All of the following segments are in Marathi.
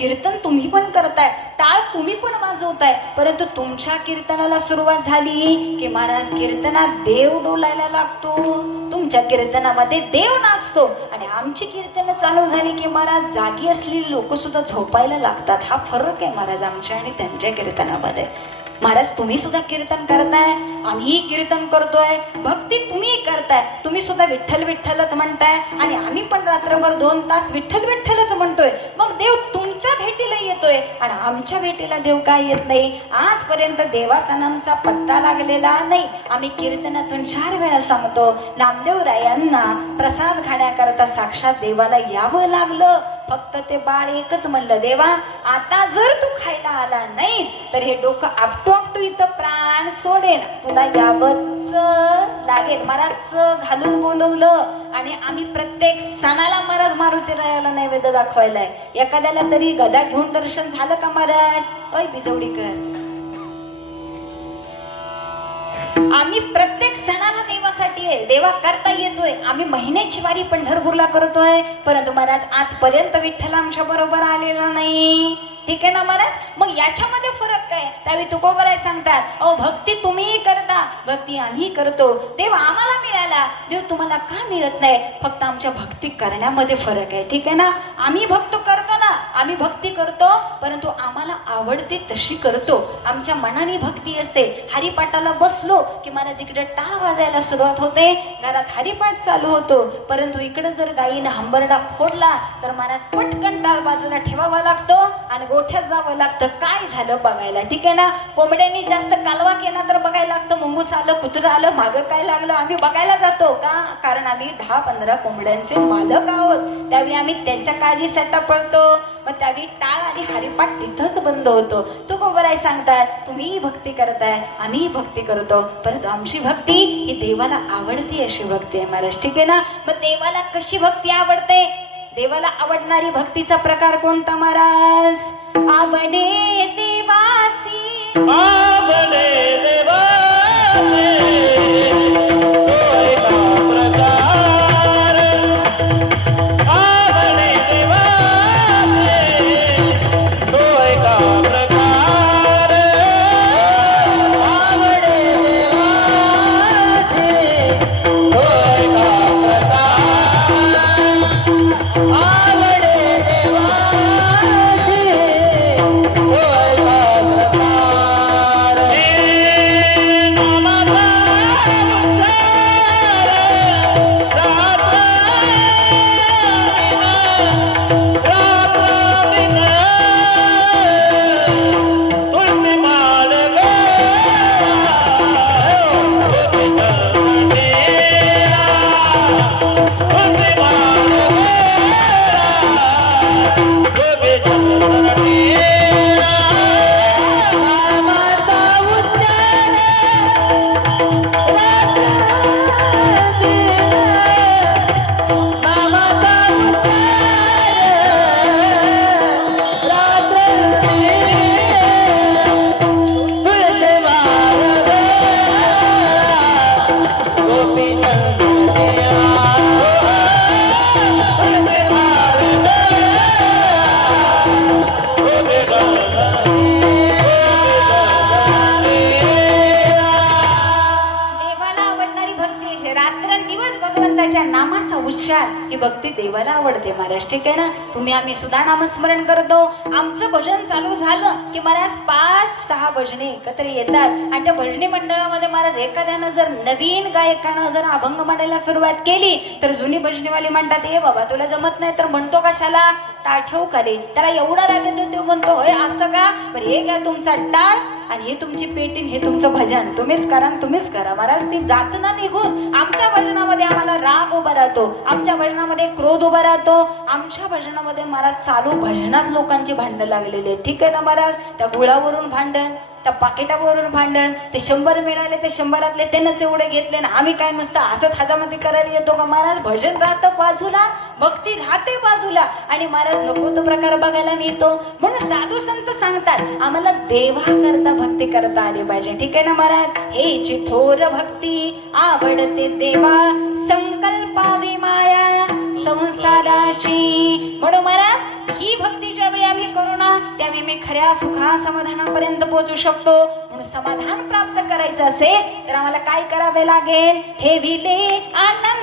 कीर्तन तुम्ही पण करताय टाळ तुम्ही पण वाजवताय. परंतु तुमच्या कीर्तनाला सुरुवात झाली की महाराज कीर्तनात देव डोलायला लागतो. तुमच्या कीर्तनामध्ये देव नाचतो. आणि आमची कीर्तन चालू झाली की महाराज जागी असलेली लोक सुद्धा झोपायला लागतात. हा फरक आहे महाराज आमच्या आणि त्यांच्या कीर्तनामध्ये. महाराज तुम्ही सुद्धा कीर्तन करताय आम्ही कीर्तन करतोय. भक्ती तुम्ही करताय. तुम्ही सुद्धा विठ्ठल विठ्ठलच म्हणताय. आणि आम्ही पण रात्रभर दोन तास विठ्ठल विठ्ठलच म्हणतोय. मग देव तुमच्या भेटीला येतोय. आणि आमच्या भेटीला देव काय येत नाही? आजपर्यंत देवाचा नामचा पत्ता लागलेला नाही. आम्ही कीर्तनातून चार वेळा सांगतो नामदेव रायांना प्रसाद खाण्याकरता साक्षात देवाला यावं लागलं. फक्त ते बाळ एकच म्हणलं देवा आता जर तू खायला आला नाहीस तर हे डोकं आपटू आपटू इथं प्राण सोडेन. तुला यावंच लागेल. महाराज घालून बोलवलं आणि आम्ही प्रत्येक सणाला महाराज मारुती रायाला नैवेद्य दाखवायलाय. एखाद्याला तरी गदा घेऊन दर्शन झालं का महाराज अय बिजवडीकर. आम्ही प्रत्येक सणाला देवासाठी आहे. देवा करता येतोय. आम्ही महिन्याची वारी पंढरपूरला करतोय. परंतु महाराज आजपर्यंत विठ्ठल आमच्या बरोबर आलेला नाही. ठीक आहे ना महाराज? मग याच्यामध्ये फरक काय? त्यावेळी तुकोबराय सांगतात अहो भक्ती तुम्हीही करता. भक्ती आम्ही करतो. देव आम्हाला मिळाला. देव तुम्हाला का मिळत नाही? फक्त आमच्या भक्ती करण्यामध्ये फरक आहे. ठीक आहे ना? आम्ही भक्त करतो ना. आम्ही भक्ती करतो परंतु आम्हाला आवडते तशी करतो. आमच्या मनाने भक्ती असते. हरिपाठाला बसलो की महाराज इकडे टाळ वाजायला सुरुवात होते. घरात हरिपाठ चालू होतो. परंतु इकडे जर गायीनं हंबरडा फोडला तर महाराज पटकन टाळ बाजूला ठेवावा लागतो आणि गोठ्यात जावं लागतं. काय झालं बघायला? ठीक आहे ना? कोंबड्यांनी जास्त कालवा केला तर बघायला लागतं. मुंगूस आलं कुत्रं आलं मागं काय लागलं? आम्ही बघायला जातो का? कारण आम्ही दहा पंधरा कोंबड्यांचे मालक आहोत. त्यावेळी आम्ही त्यांच्या काळजीसाठी पळतो. मग त्यावेळी टाळ आणि हरिपाठ तिथंच बंद होतो. तो कोबराय सांगतात तुम्ही भक्ती करताय. आम्ही भक्ती करतो. परंतु आमची भक्ती ही देवाला आवडती अशी भक्ती आहे महाराज. ठीक आहे ना? मग देवाला कशी भक्ती आवडते? देवाला आवडणारी भक्तीचा प्रकार कोणता महाराज? आवडे देवासी. आवडे भक्ती देवाला आवडते. महाराज ठीक आहे ना तुम्ही आम्ही सुद्धा नामस्मरण करतो. आमचं भजन चालू झालं की महाराज पाच सहा भजने एकत्र येतात. आणि त्या भजनी मंडळामध्ये महाराज एखाद्यानं जर नवीन गायकानं जर अभंग म्हणायला सुरुवात केली तर जुनी भजनीवाली म्हणतात हे बाबा तुला जमत नाही तर म्हणतो कशाला? टाळ ठेवू त्याला एवढा राग येतो तो म्हणतो होय असं का? बरं हे घ्या तुमचा टाळ आणि हे तुमची पेटीन हे तुमचं भजन. तुम्हीच करा आणि तुम्हीच करा. महाराज ती जात ना निघून आमच्या भजनामध्ये आम्हाला राग उभा राहतो. आमच्या भजनामध्ये क्रोध उभा राहतो. आमच्या भजनामध्ये महाराज चालू भजनात लोकांची भांडणं लागलेली आहे ठीक आहे ना महाराज? त्या गुळावरून भांडण. त्या पाकिटावरून भांडण ते शंभर मिळाले ते शंभरातले त्यानंच एवढे घेतले ना आम्ही काय नुसतं असंच हजामध्ये करायला येतो का? महाराज भजन राहतं बाजूला भक्ती राहते बाजूला. आणि महाराज नको तो प्रकार बघायला मिळतो म्हणून साधू संत सांगतात आम्हाला देवा करता भक्ती करता आली पाहिजे. ठीक आहे ना महाराज? हे थोर भक्ती आवडते देवा संकल्पावी माया संसाराची. म्हणून त्यावेळी मी खऱ्या सुखा समाधानापर्यंत पोहोचू शकतो. म्हणून समाधान प्राप्त करायचं असेल तर आम्हाला काय करावे लागेल? ठेविले आनंद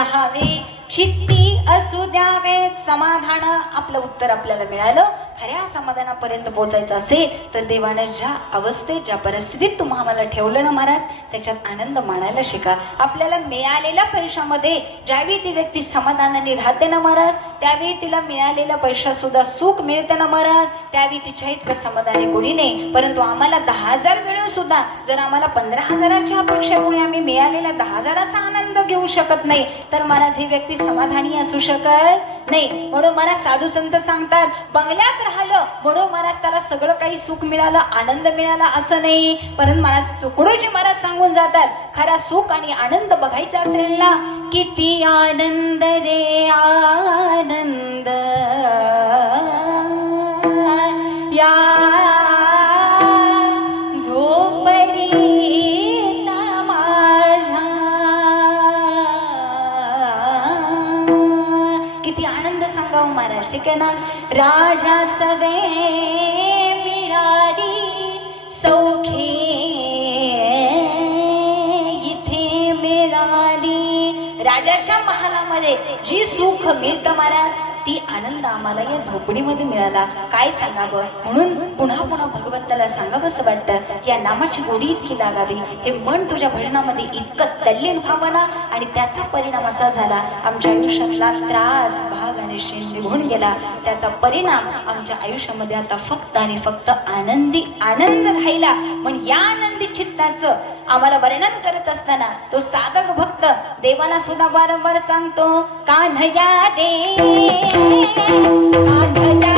राहावे. चित्ती असू द्यावे. समाधान आपलं उत्तर आपल्याला मिळालं. खऱ्या समाधानापर्यंत पोहोचायचं असेल तर देवानं ज्या अवस्थेत ज्या परिस्थितीत तुम्हा आम्हाला ठेवलं ना महाराज त्याच्यात आनंद मानायला शिका. आपल्याला मिळालेल्या पैशामध्ये ज्यावेळी ती व्यक्ती समाधानाने राहते ना महाराज त्यावेळी तिला मिळालेल्या पैशात सुद्धा सुख मिळते ना महाराज त्यावेळी तिच्या इतकं समाधानी कोणी नाही. परंतु आम्हाला दहा हजार मिळून सुद्धा जर आम्हाला पंधरा हजाराच्या अपेक्षेमुळे आम्ही मिळालेल्या दहा हजाराचा आनंद घेऊ शकत नाही तर महाराज ही व्यक्ती समाधानी असू शकत नाही. म्हणून मला साधू संत सांगतात बंगल्यात राहिलं म्हणून महाराज त्याला सगळं काही सुख मिळालं आनंद मिळाला असं नाही. परंतु मला तुकडोजी महाराज सांगून जातात खरा सुख आणि आनंद बघायचा असेल ना किती आनंद रे आनंद. या किती आनंद सांगाव महाराज ठीक आहे ना? राजा सवे मिळाली सौखे इथे मिळाली. राजाच्या महालामध्ये जी सुख मिळतं महाराज ती आनंद आम्हाला या झोपडीमध्ये मिळाला. काय सांगावं? म्हणून पुन्हा पुन्हा भगवंताला सांगावं असं वाटतं या नामाची गोडी इतकी लागावी. हे मन तुझ्या भजनामध्ये इतकं तल्लीन व्हावं ना आणि त्याचा परिणाम असा झाला. आमच्या आयुष्यातला त्रास भाग आणि शेण निघून गेला. त्याचा परिणाम आमच्या आयुष्यामध्ये आता फक्त आणि फक्त आनंदी आनंद राहिला. पण या आनंदी चित्ताचं आम्हाला वर्णन करत असताना तो साधक भक्त देवाला सुद्धा वारंवार सांगतो कान्हया दे कान्हया दे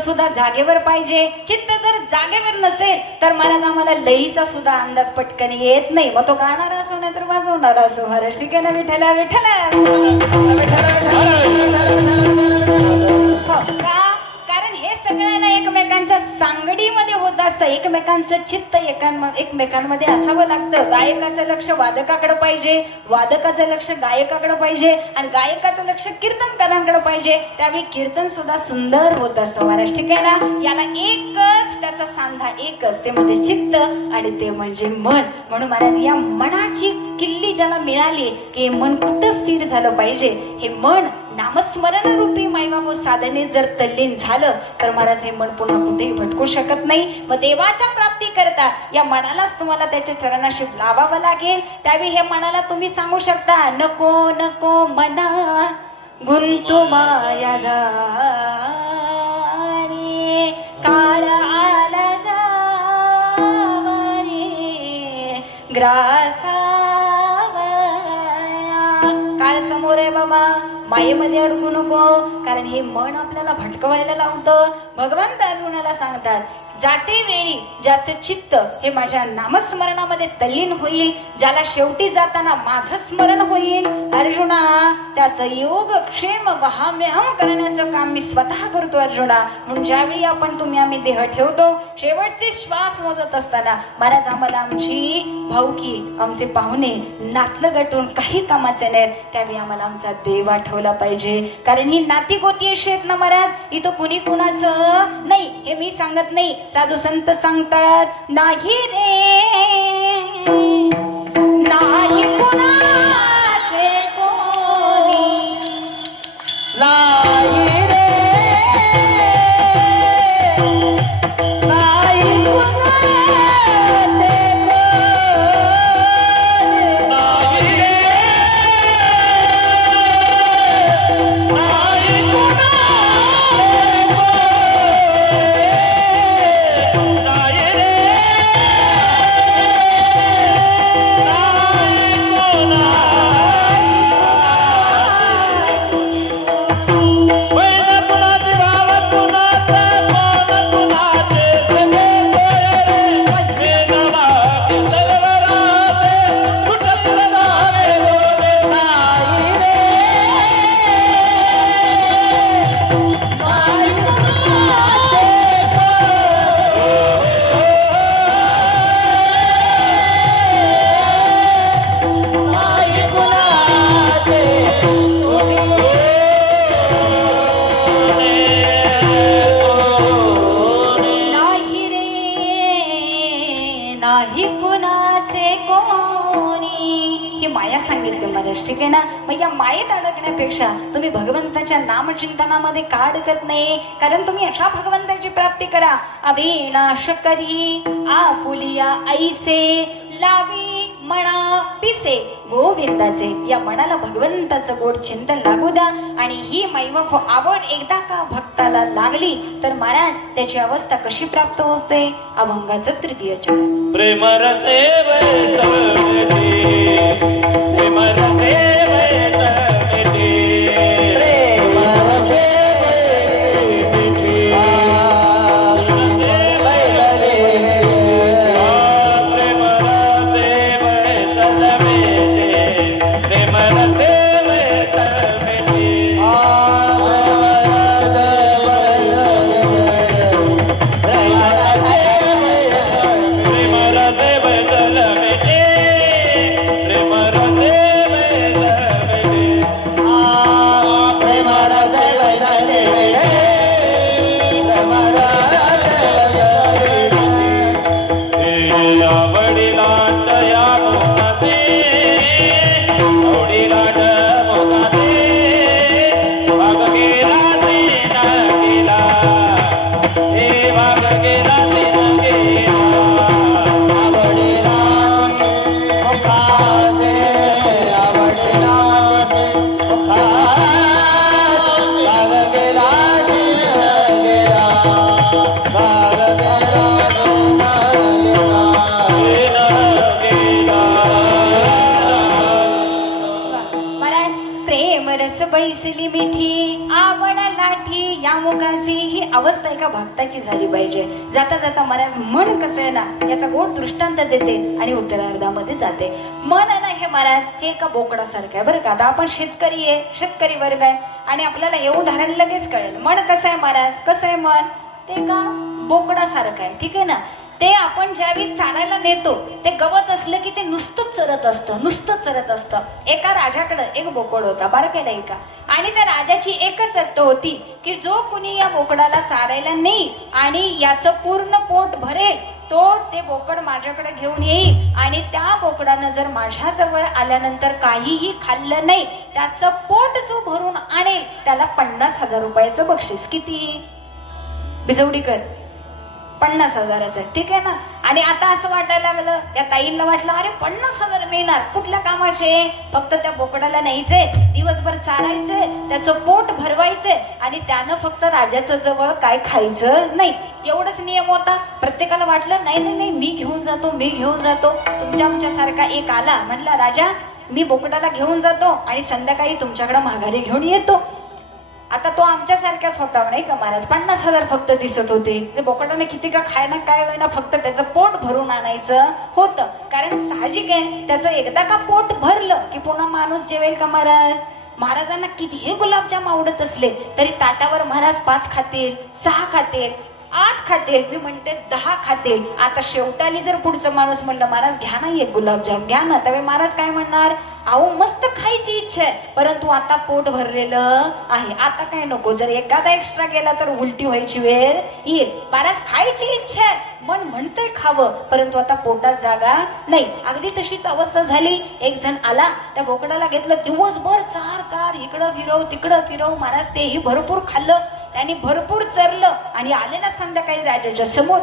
सुद्धा जागेवर पाहिजे. चित्त जर जागेवर नसेल तर महाराज आम्हाला लईचा सुद्धा अंदाज पटकन येत नाही. मग तो गाणारा असो नाही तर वाजवणारा असो. महाराज ठीक आहे ना? विठ्ठला विठ्ठला. एकमेकांचं चित्त एकमेकांमध्ये असावं लागतं. गायकाचं लक्ष वादकाकडे पाहिजे. वादकाचं लक्ष गायकाकडे पाहिजे. आणि गायकाचं लक्ष कीर्तनकारांकडे पाहिजे. त्यावेळी कीर्तन सुद्धा सुंदर होत असतं. महाराज ठीक आहे ना? याला एकच त्याचा सांधा एकच. ते म्हणजे चित्त आणि ते म्हणजे मन. म्हणून महाराज या मनाची किल्ली ज्याला मिळाली की मन कुठं स्थिर झालं पाहिजे? हे मन नामस्मरण रूपी मायबाप साधने जर तल्लीन झालं तर महाराज हे मन पुन्हा कुठेही भटकू शकत नाही. मग देवाच्या प्राप्ती करता या मनालाच तुम्हाला त्याच्या चरणाशी लावावं लागेल. त्यावेळी हे मनाला तुम्ही सांगू शकता नको नको मना गुंतू माया जा. मायेमध्ये अडकू नको कारण हे मन आपल्याला भटकवायला लावतं. भगवंत अर्जुनाला सांगतात जाते वेळी ज्याचे चित्त हे माझ्या नामस्मरणामध्ये तल्लीन होईल ज्याला शेवटी जाताना माझं स्मरण होईल अर्जुना त्याचं योग क्षेम वहाम्यहम करण्याचं काम मी स्वतः करतो अर्जुना. म्हणून ज्यावेळी आपण तुम्ही आम्ही देह ठेवतो शेवटचे श्वास मोजत असताना महाराज आम्हाला आमची भाऊकी आमचे पाहुणे नातलं गटून काही कामाचे नाहीत त्यावेळी आम्हाला आमचा देव आठवला पाहिजे. कारण ही नाती गोती अशी आहेत ना महाराज इथं कुणी कुणाचं नाही हे मी सांगत नाही. साधू संत सांगतात नाही रे नाही चिंतनामध्ये का अडकत नाही कारण तुम्ही अशा भगवंताची प्राप्ती करा. अविनाश करी आपुलिया ऐसे लावी म्हणा पिसे. गोविंदाचे या मनाला भगवंताचं गोड चिंतन लागू द्या. आणि ही मैवफ आवड एकदा का भक्ताला लागली तर महाराज त्याची अवस्था कशी प्राप्त होते? अभंगाचं तृतीय चरण. प्रेम एका झाली पाहिजे. जाता जाता महाराज मन कसं आहे ना याचा गोड दृष्टांत देते आणि उत्तरार्धामध्ये जाते. मन आहे ना हे महाराज हे एका बोकडासारखं आहे बरं का? आता आपण शेतकरी आहे शेतकरी वर्ग आहे आणि आपल्याला हे उदाहरण लगेच कळेल. मन कसं आहे महाराज कसं आहे मन? ते का बोकडासारखं आहे ठीक आहे ना? ते आपण ज्यावेळी चालायला नेतो ते गवत असलं की ते नुसतं चरत असतं नुसतं चरत असतं. एका राजाकडं एक बोकड होता बारकेला एका आणि त्या राजाची एकच अट्ट होती की जो कुणी या बोकडाला चारायला नाही आणि याचं पूर्ण पोट भरेल तो ते बोकड माझ्याकडे घेऊन येईल. आणि त्या बोकडानं जर माझ्याजवळ आल्यानंतर काहीही खाल्लं नाही त्याचं पोट जो भरून आणेल त्याला पन्नास हजार रुपयाचं बक्षीस किती? बिजवडीकर पन्नास हजाराचं ठीक आहे ना? आणि आता असं वाटायला लागलं त्या ताईंना वाटलं अरे पन्नास हजार मिळणार. कुठल्या कामाचे? फक्त त्या बोकडाला न्यायचे दिवसभर चारायचे त्याचं पोट भरवायचंय आणि त्यानं फक्त राजाचं जवळ काय खायचं नाही. एवढंच नियम होता. प्रत्येकाला वाटलं नाही नाही नाही मी घेऊन जातो मी घेऊन जातो. तुमच्या आमच्यासारखा एक आला म्हणला राजा मी बोकडाला घेऊन जातो आणि संध्याकाळी तुमच्याकडे माघारी घेऊन येतो. आता तो आमच्यासारखाच होता नाही का महाराज? पन्नास हजार फक्त दिसत होते. ते बोकडाने किती का खायना काय होईना फक्त त्याचं पोट भरून आणायचं होतं. कारण साहजिक आहे त्याचं एकदा का पोट भरलं की पुन्हा माणूस जेवेल का महाराज? महाराजांना कितीही गुलाबजाम आवडत असले तरी ताटावर महाराज पाच खातील सहा खातील आठ खाते मी म्हणते दहा खाते आता शेवटाली जर पुढचं माणूस म्हणलं महाराज घ्या ना एक गुलाबजाम घ्या ना. त्यावेळी महाराज काय म्हणणार? अहो मस्त खायची इच्छा आहे. परंतु आता पोट भरलेलं आहे. आता काय नको? जर एखादा एक्स्ट्रा गेला तर उलटी व्हायची वेळ येईल. महाराज खायची इच्छा आहे. मन म्हणतंय खावं. परंतु आता पोटात जागा नाही. अगदी तशीच अवस्था झाली. एक जण आला. त्या बोकडाला घेतलं. दिवसभर चार चार इकडं फिरव तिकडं फिरव. महाराज तेही भरपूर खाल्लं. त्यांनी भरपूर चरलं आणि आले ना संध्याकाळी राजाच्या समोर.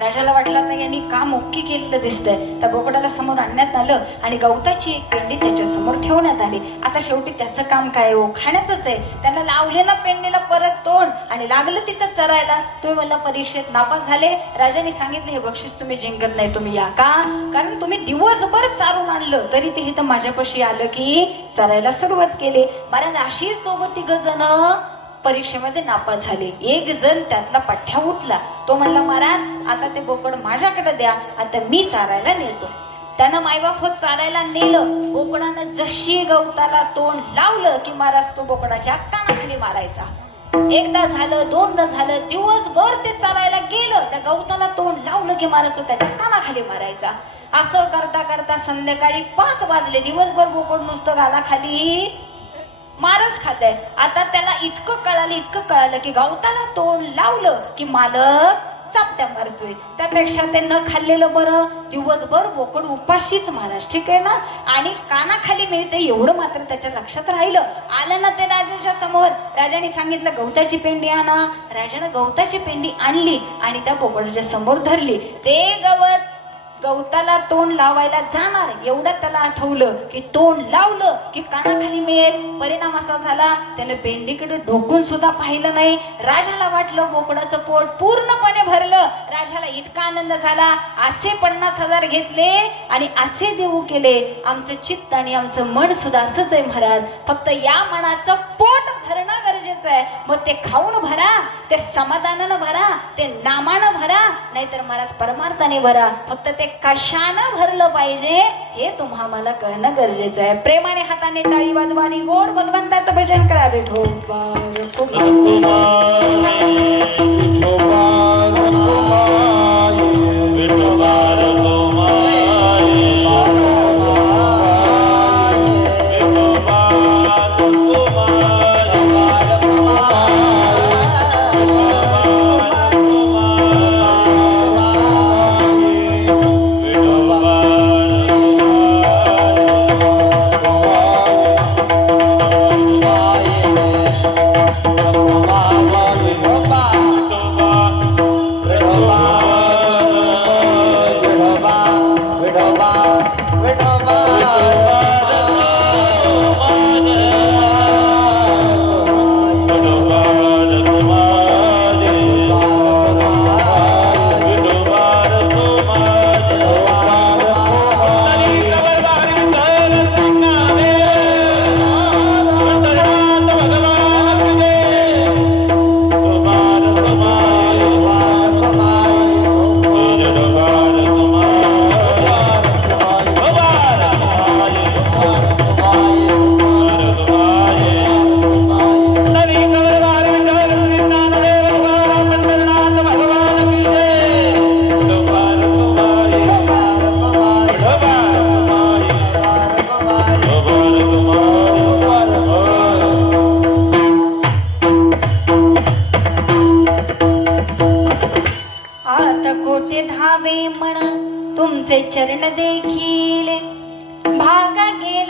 राजाला वाटला नाही यांनी काम ओक्की केलेलं दिसतंय. त्या बोकडाला समोर आणण्यात आलं आणि गवताची एक पेंडी त्याच्यासमोर ठेवण्यात आली. आता शेवटी त्याचं काम काय हो खाण्याचंच आहे. त्याला लावले ना पेंडीला परत तोंड आणि लागलं तिथं चरायला. तुम्ही मला परीक्षेत नापास झाले. राजाने सांगितले हे बक्षीस तुम्ही जिंकत नाही तुम्ही या का? कारण तुम्ही दिवसभर सारून आणलं. तरी ते तर माझ्यापाशी आलं की चरायला सुरुवात केली. महाराज अशीच दोघं तिघ जण परीक्षेमध्ये नापास झाले. एक जण त्यातला पठ्ठ्या उठला. तो म्हणला महाराज आता ते बोकड माझ्याकडे द्या आता मी चारायला नेतो. त्यानं मायबाप होत चारायला नेलं. बोकडानं जशी गवताला तोंड लावलं की महाराज तो बोकडाच्या कानाखाली मारायचा. एकदा झालं दोनदा झालं दिवसभर ते चालायला गेलं. त्या गवताला तोंड लावलं की महाराज तो त्याच्या कानाखाली मारायचा. असं करता करता संध्याकाळी पाच वाजले. दिवसभर बोकड नुसतं घालाखाली मारच खात आहे आता त्याला इतकं कळालं इतकं कळालं की गवताला तोंड लावलं की मालक चापट्या मारतोय. त्यापेक्षा ते न खाल्लेलं बरं. दिवसभर बोकड उपाशीच महाराज ठीक आहे ना? आणि कानाखाली मिळते एवढं मात्र त्याच्या लक्षात राहिलं. आलं ना ते राजाच्या समोर. राजाने सांगितलं गवताची पेंडी आणा. राजानं गवताची पेंडी आणली आणि त्या बोकडाच्या समोर धरली. ते गवत गवताला तोंड लावायला जाणार एवढं त्याला आठवलं की तोंड लावलं की कानाखाली मिळेल. परिणाम असा झाला त्यानं पेंडीकडे ढोकून सुद्धा पाहिलं नाही. राजाला वाटलं बोकडाचं पोट पूर्णपणे भरलं. राजाला इतका आनंद झाला असे पन्नास हजार घेतले आणि असे देऊ केले. आमचं चित्त आणि आमचं मन सुद्धा असंच आहे महाराज. फक्त या मनाचं पोट भरणं गरजेचं आहे. मग ते खाऊन भरा ते समाधानानं भरा ते नामानं भरा. नाहीतर महाराज परमार्थाने भरा. फक्त ते कशानं भरलं पाहिजे हे तुम्हा मला कळणं गरजेचं आहे. प्रेमाने हाताने टाळी वाजवा आणि गोड भगवंताचं भजन करा बेठो आता